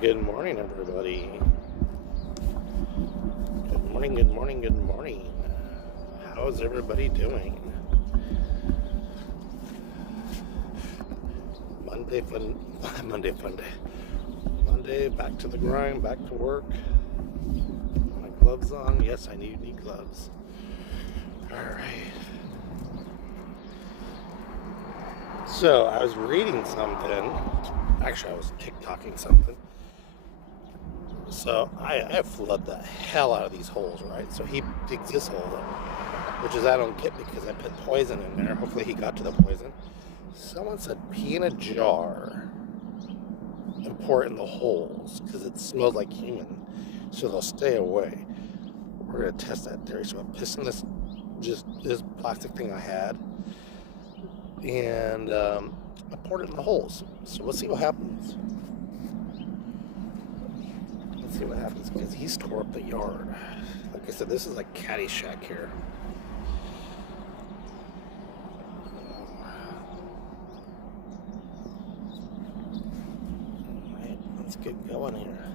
Good morning, everybody. Good morning, good morning, good morning. How's everybody doing? Monday fun day. Monday, back to the grind, back to work. My gloves on. Yes, I need gloves. Alright. So, I was reading something. Actually, I was TikToking something. So I flood the hell out of these holes, right? So he digs this hole up, which is I don't get because I put poison in there. Hopefully he got to the poison. Someone said pee in a jar and pour it in the holes because it smells like human, so they'll stay away. We're gonna test that theory. So I'm pissing this plastic thing I had, and I poured it in the holes. So let's see what happens. See what happens because he's tore up the yard. Like I said, this is like Caddyshack here. Alright, let's get going here.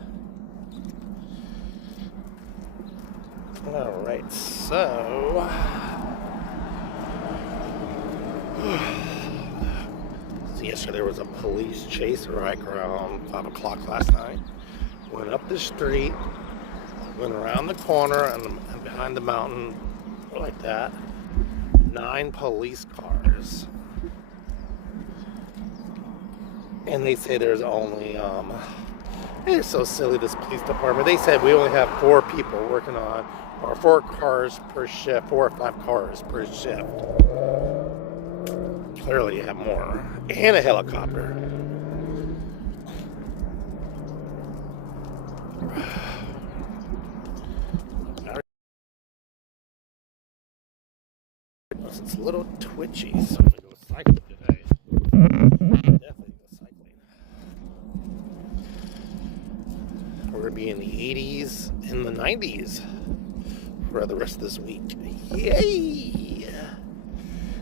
Alright, so yesterday there was a police chase right around 5 o'clock last night. Went up the street, went around the corner and behind the mountain like that. 9 police cars. And they say there's only, they're so silly, this police department. They said we only have 4 people working on, or 4 cars per shift, 4 or 5 cars per shift. Clearly you have more. And a helicopter. It's a little twitchy, so I'm gonna go cycling today. Definitely go cycling. We're gonna be in the 80s and the 90s for the rest of this week. Yay!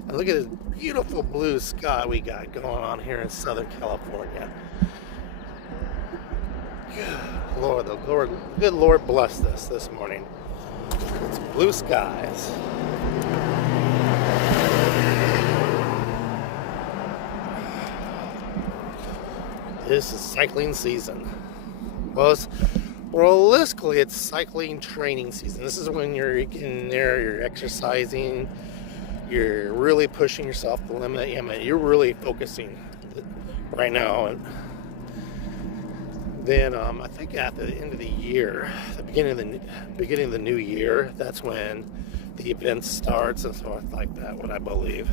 And look at this beautiful blue sky we got going on here in Southern California. Good Lord bless this morning. It's blue skies. This is cycling season. Well, realistically, it's cycling training season. This is when you're in there, you're exercising, you're really pushing yourself to the limit. I mean, you're really focusing right now. And then I think at the end of the year, the beginning of the new year, that's when the event starts and so like that. What I believe.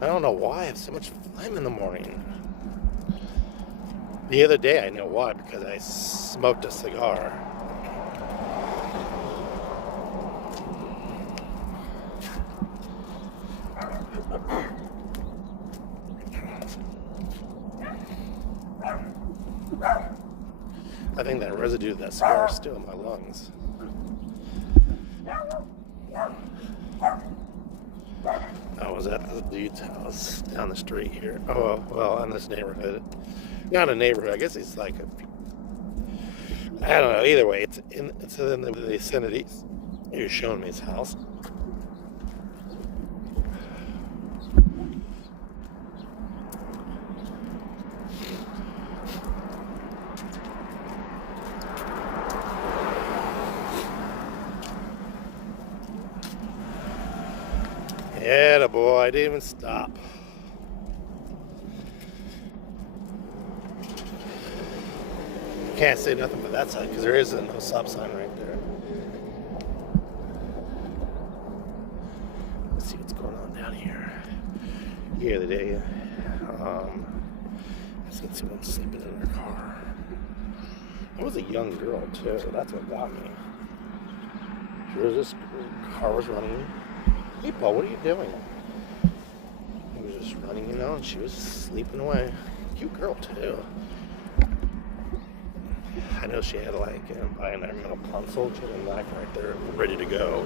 I don't know why I have so much phlegm in the morning. The other day I know why, because I smoked a cigar. I think that residue of that cigar is still in my lungs. I was at the dude's house down the street here. Oh, well, in this neighborhood. Not a neighborhood. I guess it's like I don't know. Either way, it's in the vicinity. He was showing me his house. Yeah, boy, I didn't even stop. Can't say nothing but that side because there is no stop sign right there. Let's see what's going on down here. Here the day, I seen someone sleeping in their car. It was a young girl too. That's what got me. This car was running. Hey, Paul, what are you doing? He was just running, and she was sleeping away. Cute girl, too. I know she had, by an metal console, she had a knife right there, ready to go.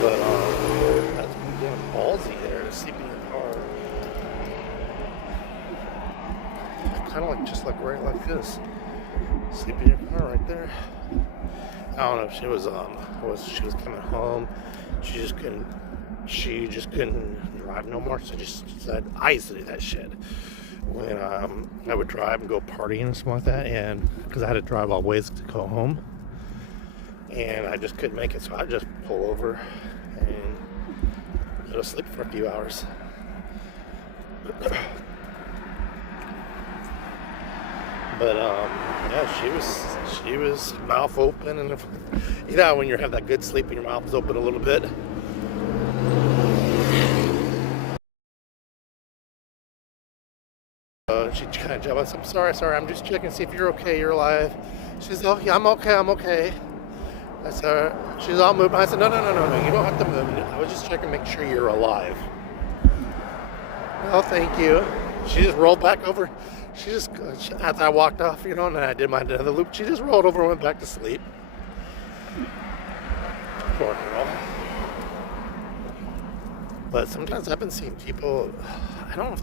But, that's pretty damn ballsy there, to sleep in your car. kind of like just like right like this. Sleep in your car right there. I don't know if she was she was coming home. She just couldn't drive no more. So I just said I used to do that shit when I would drive and go partying and stuff like that, and because I had to drive all ways to go home, and I just couldn't make it, so I'd just pull over and go to sleep for a few hours. But yeah, she was mouth open, and you know when you have that good sleep and your mouth is open a little bit. She kind of jumped. I'm sorry. I'm just checking to see if you're okay. You're alive. She's oh yeah, I'm okay. I said she's all moving. I said no. You don't have to move. I was just checking to make sure you're alive. Oh, thank you. She just rolled back over. After I walked off, and then I did my another loop, she just rolled over and went back to sleep. Poor girl. But sometimes I've been seeing people, I don't know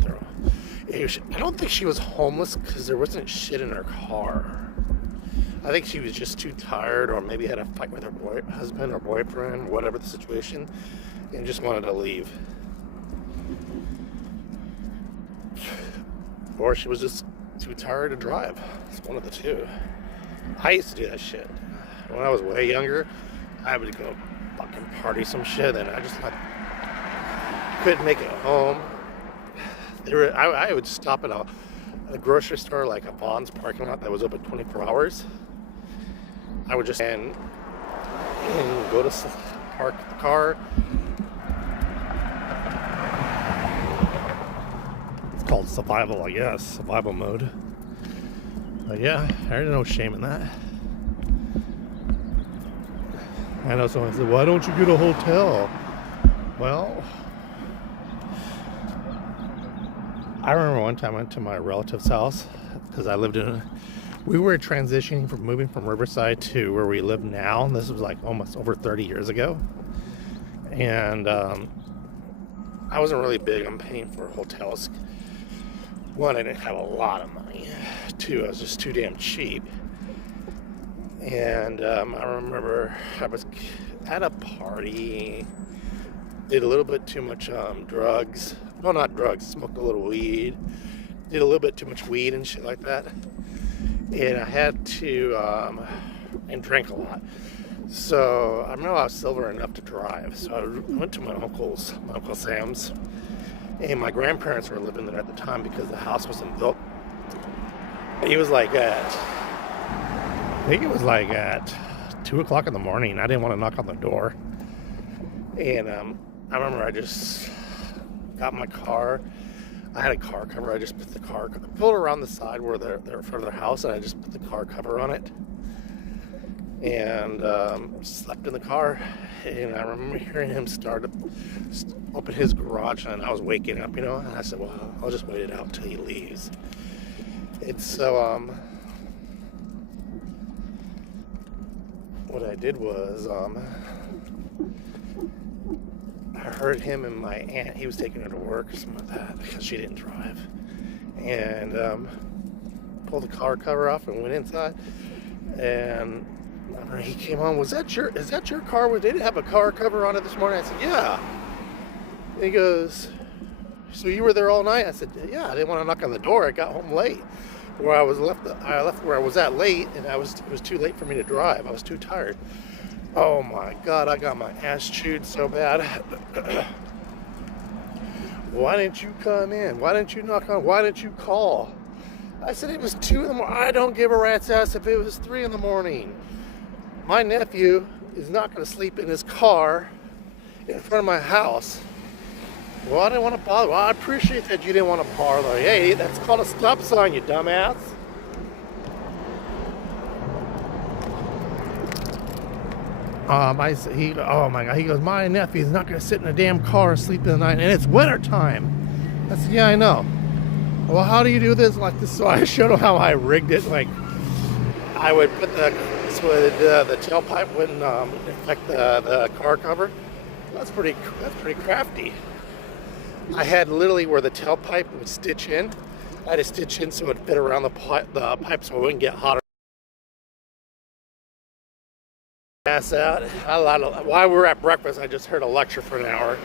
if I don't think she was homeless because there wasn't shit in her car. I think she was just too tired, or maybe had a fight with her husband or boyfriend, whatever the situation, and just wanted to leave. Or she was just too tired to drive. It's one of the two. I used to do that shit. When I was way younger, I would go fucking party some shit, and I just couldn't make it home. I would stop at a grocery store, like a Vons parking lot that was open 24 hours. I would just and go to park the car. Called survival, I guess. Survival mode. But yeah, there's no shame in that. I know someone said, why don't you get a hotel? Well, I remember one time I went to my relative's house because we were transitioning from moving from Riverside to where we live now. This was like almost over 30 years ago. And I wasn't really big on paying for hotels. One, I didn't have a lot of money. Two, I was just too damn cheap. And I remember I was at a party, did a little bit too much drugs. No, not drugs, smoked a little weed. Did a little bit too much weed and shit like that. And I had to, and drank a lot. So I'm not sober enough to drive. So I went to my Uncle Sam's. And my grandparents were living there at the time because the house wasn't built. He was like I think it was like at 2 o'clock in the morning. I didn't want to knock on the door. And I remember I just got my car. I had a car cover. I just put the car pulled around the side where they're in front of their house, and I just put the car cover on it. And slept in the car. And I remember hearing him open his garage, and I was waking up, and I said, well, I'll just wait it out until he leaves. And so, what I did was, I heard him and my aunt, he was taking her to work or something like that, because she didn't drive. And, pulled the car cover off and went inside, and he came home. Is that your car? They didn't have a car cover on it this morning. I said, yeah. And he goes, so you were there all night? I said, yeah. I didn't want to knock on the door. I got home late. I left where I was at late, and it was too late for me to drive. I was too tired. Oh my God, I got my ass chewed so bad. Why didn't you come in? Why didn't you knock on? Why didn't you call? I said it was 2 in the morning. I don't give a rat's ass if it was 3 in the morning. My nephew is not going to sleep in his car in front of my house. Well, I didn't want to bother. Well, I appreciate that you didn't want to bother. Hey, that's called a stop sign, you dumbass. Oh my God, he goes, my nephew's not going to sit in a damn car and sleep in the night, and it's winter time. I said, yeah, I know. Well, how do you do this like this? So I showed him how I rigged it. Like, I would put the tailpipe wouldn't affect the car cover. That's pretty crafty. I had literally where the tailpipe would stitch in, I had to stitch in so it would fit around the pipe so it wouldn't get hotter. Pass out. While we were at breakfast, I just heard a lecture for an hour.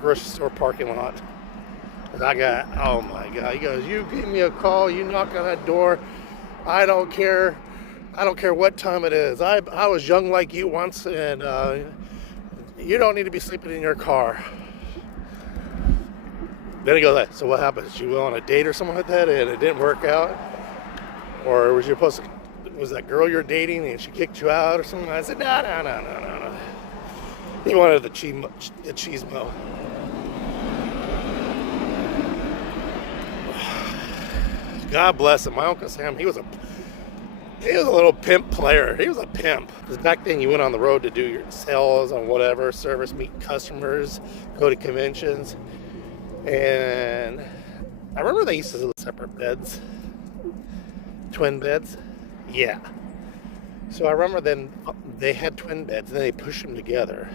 Grocery store parking lot. And I got, oh my God. He goes, you give me a call, you knock on that door. I don't care. I don't care what time it is. I was young like you once, and you don't need to be sleeping in your car. Then he goes, so what happens? You went on a date or something like that, and it didn't work out? Or was that girl you're dating and she kicked you out or something? I said, no. He wanted the cheesemo. God bless him. My Uncle Sam, he was a little pimp player. He was a pimp. Because back then you went on the road to do your sales on whatever, service, meet customers, go to conventions. And I remember they used to do separate beds. Twin beds. Yeah. So I remember then they had twin beds and they pushed them together.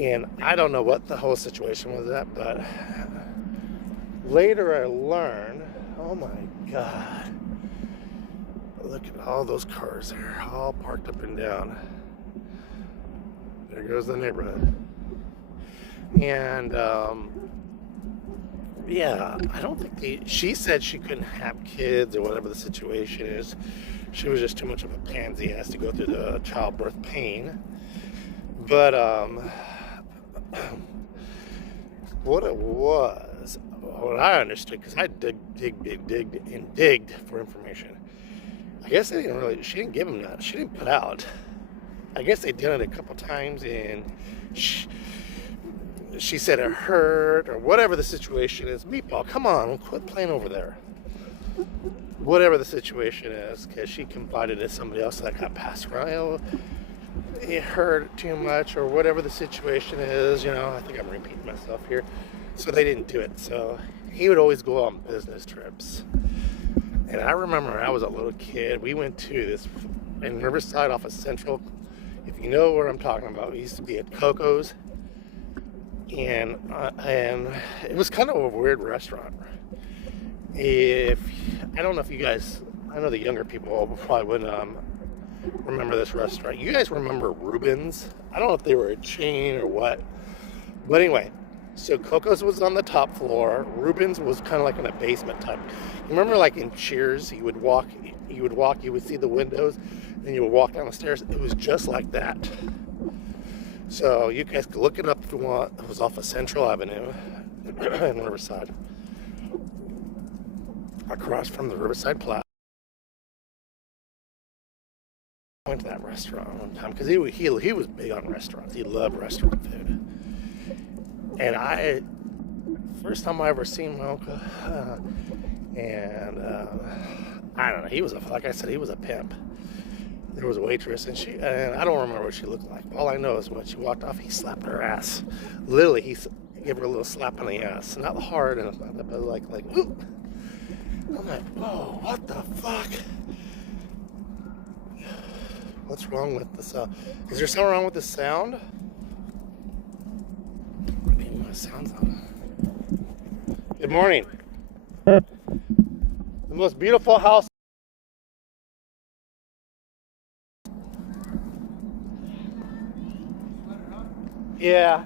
And I don't know what the whole situation was at, but later I learned, oh my God, look at all those cars there, all parked up and down. There goes the neighborhood. And yeah, I don't think she said she couldn't have kids or whatever the situation is. She was just too much of a pansy, has to go through the childbirth pain. But what it was, what I understood, because I digged for information. I guess she didn't give him that. She didn't put out. I guess they did it a couple times, and she said it hurt, or whatever the situation is. Meatball, come on, quit playing over there. Whatever the situation is, because she confided to somebody else that got passed around. It hurt too much, or whatever the situation is. I think I'm repeating myself here. So they didn't do it. So he would always go on business trips. And I remember when I was a little kid, we went to this in Riverside off of Central. If you know where I'm talking about, it used to be at Coco's. And it was kind of a weird restaurant. I don't know if you guys, I know the younger people probably wouldn't remember this restaurant. You guys remember Reuben's? I don't know if they were a chain or what. But anyway, so Coco's was on the top floor. Reuben's was kind of like in a basement type. You remember like in Cheers, you would see the windows, and you would walk down the stairs. It was just like that. So you guys could look it up if you want. It was off of Central Avenue in Riverside, across from the Riverside Plaza. I went to that restaurant one time because he was big on restaurants. He loved restaurant food. And first time I ever seen my uncle, and I don't know. He was like I said, he was a pimp. There was a waitress, and I don't remember what she looked like. All I know is when she walked off, he slapped her ass. Literally, he gave her a little slap on the ass. Not hard, but like, ooh. I'm like, whoa, what the fuck? What's wrong with the sound? Is there something wrong with the sound? Maybe my sound's on. Good morning. The most beautiful house. Yeah,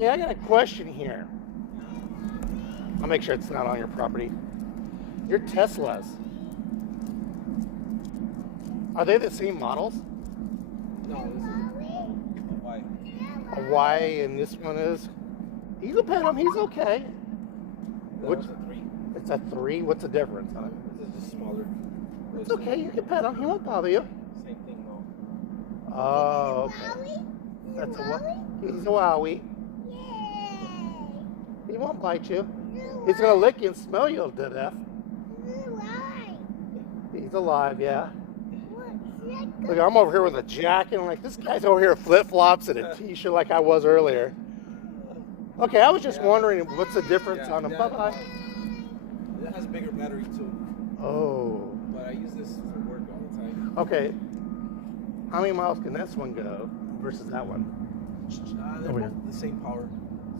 I got a question here. I'll make sure it's not on your property. Your Teslas, are they the same models? No, this is a Y. A Y, and this one is? You can pet him, he's okay. No, it's a 3. It's a 3? What's the difference on it? This is just smaller. It's okay, you can pet him, he won't bother you. Same thing though. Oh, okay. That's a what? He's a Wowie. He won't bite you. He's gonna lick you and smell you to death. He's alive, yeah. Look, I'm over here with a jacket. I'm like, this guy's over here flip-flops and a t-shirt like I was earlier. Okay, I was just wondering what's the difference on them. Bye-bye. It has a bigger battery too. Oh. But I use this for work all the time. Okay. How many miles can this one go versus that one? They're both the same power.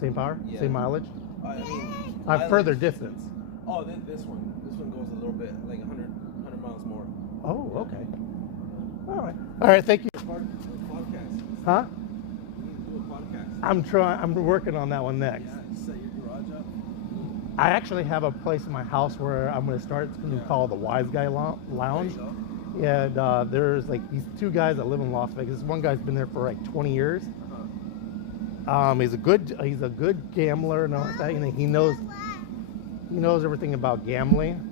Same power? Yeah. Same mileage? I mean, Further distance. Oh, this one. This one goes a little bit, like 100 miles more. Oh, okay. All right, thank you. Podcast. Huh? We need to do a podcast. I'm working on that one next. Yeah, set your garage up. I actually have a place in my house where I'm going to start. It's going to be called the Wise Guy Lounge. There you go. And there's like these two guys that live in Las Vegas. One guy's been there for like 20 years. He's a good gambler and all that. And he knows everything about gambling.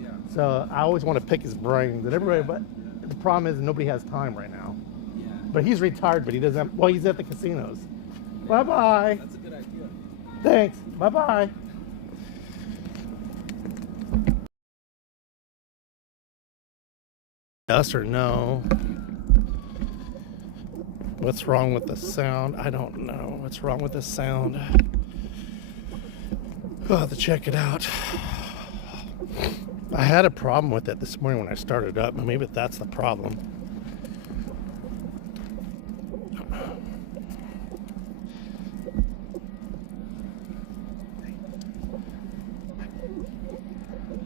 Yeah. So I always want to pick his brains and everybody. But the problem is nobody has time right now. Yeah. But he's retired. But he doesn't. Well, he's at the casinos. Bye bye. That's a good idea. Thanks. Bye bye. Yes or no? What's wrong with the sound? I don't know. What's wrong with the sound? I'll have to check it out. I had a problem with it this morning when I started up, but maybe that's the problem.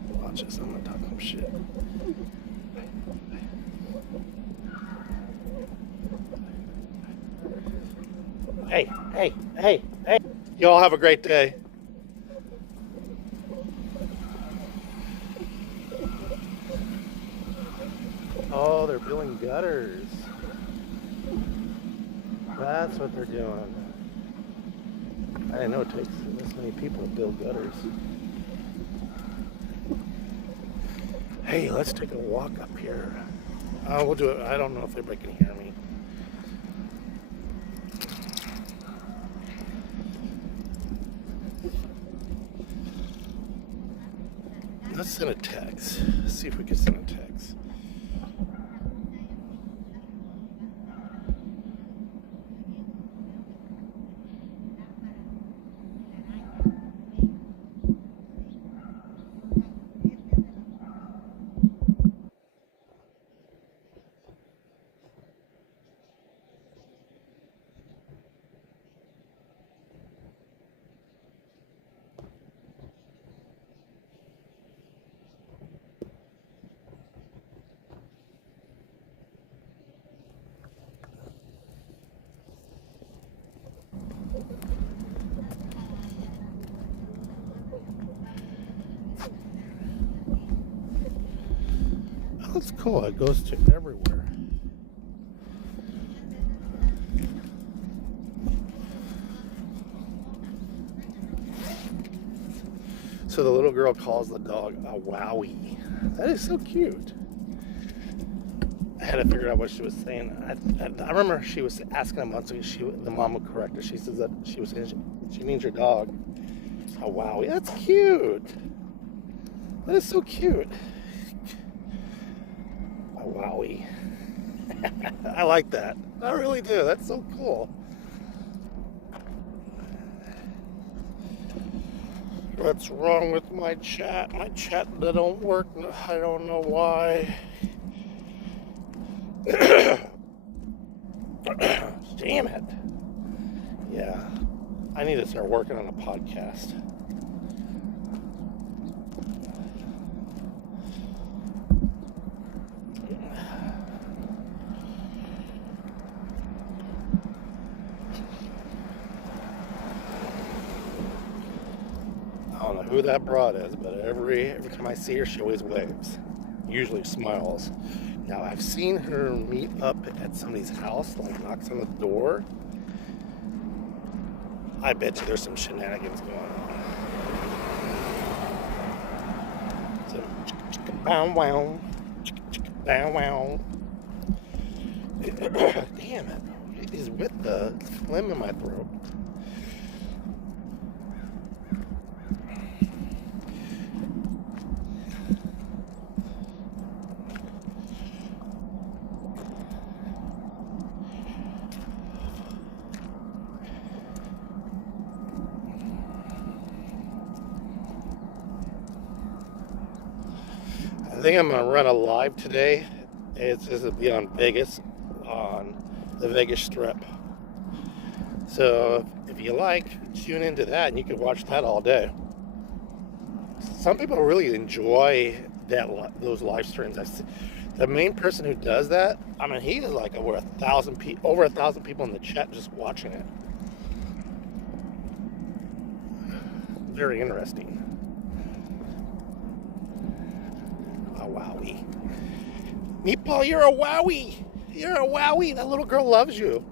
Watch this, I'm gonna talk some shit. Hey. You all have a great day. Oh, they're building gutters. That's what they're doing. I didn't know it takes this many people to build gutters. Hey, let's take a walk up here. We'll do it. I don't know if everybody can hear me. Let's send a text. Let's see if we can send a text. Oh, that's cool. It goes to everywhere. So the little girl calls the dog a wowie. That is so cute. I had to figure out what she was saying. I remember she was asking a month ago. The mom would correct her. She says that she was saying she means your dog a wowie. That's cute. That is so cute. A wowie. I like that. I really do. That's so cool. What's wrong with my chat? My chat that don't work. I don't know why. Damn it. Yeah. I need to start working on a podcast. I don't know who that broad is, but every time I see her, she always waves. Usually smiles. Now, I've seen her meet up at somebody's house, like knocks on the door. I bet you there's some shenanigans going on. So, bow wow. Bow wow. Damn it. It is with the phlegm in my throat. I think I'm going to run a live today. It's going to be on Vegas, on the Vegas Strip. So if you like, tune into that and you can watch that all day. Some people really enjoy those live streams. The main person who does that, I mean, he is like over 1,000 people in the chat just watching it. Very interesting. A wowie. Meatball, you're a wowie. You're a wowie. That little girl loves you.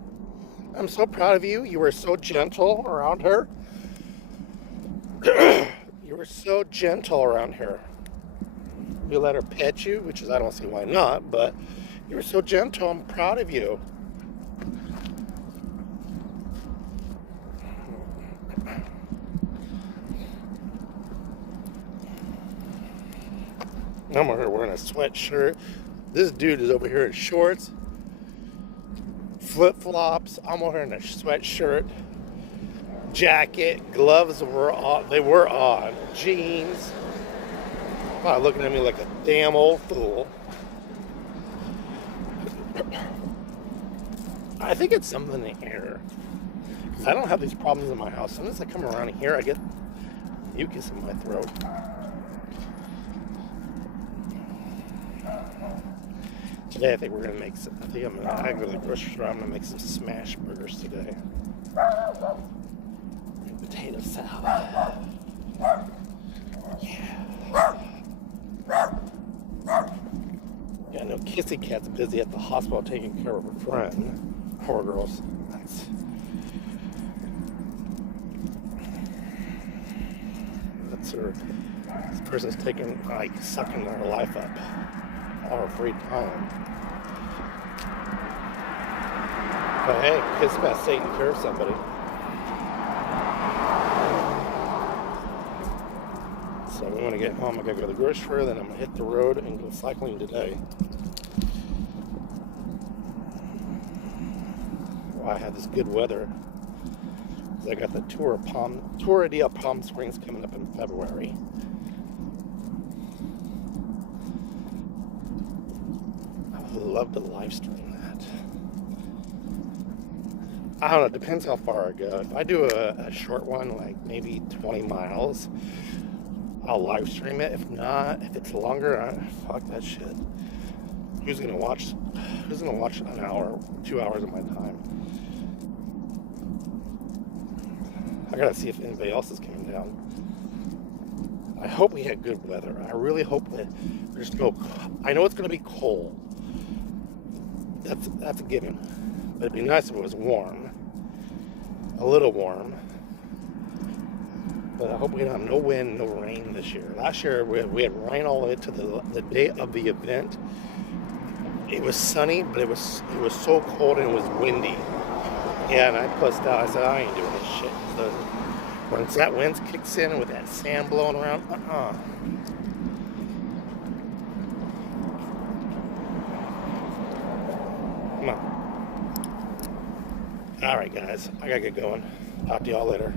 I'm so proud of you. You were so gentle around her. You were so gentle around her. You let her pet you, which is, I don't see why not, but you were so gentle. I'm proud of you. I'm over here wearing a sweatshirt. This dude is over here in shorts, flip-flops. I'm over here in a sweatshirt, jacket, gloves were on. They were on. Jeans. Wow, looking at me like a damn old fool. I think it's something in the air. I don't have these problems in my house. As soon as I come around here, I get mucus in my throat. Today, I think we're gonna make some. I think I'm gonna go to the grocery store. I'm gonna make some smash burgers today. And potato salad. Yeah. Yeah, I know Kissy Cat's busy at the hospital taking care of her friend. Poor girls. That's her. This person's taking, like, sucking her life up. All her free time. But hey, it's about taking care of somebody. So we want to get home. I gotta go to the grocery store, then I'm gonna hit the road and go cycling today. Well, I had this good weather. I got the Tour de Palm Springs coming up in February. I would love to live stream that. I don't know, it depends how far I go. If I do a short one, like maybe 20 miles, I'll live stream it. If not, if it's longer, fuck that shit. Who's gonna watch an hour, 2 hours of my time? I gotta see if anybody else is coming down. I hope we had good weather. I really hope that there's no. I know it's gonna be cold. That's a given. But it'd be nice if it was warm, a little warm. But I hope we don't have no wind, no rain this year. Last year we had rain all the way to the day of the event. It was sunny, but it was so cold and it was windy. Yeah, and I pussed out. I said, I ain't doing this shit. So once that wind kicks in with that sand blowing around, Come on. All right, guys. I gotta get going. Talk to y'all later.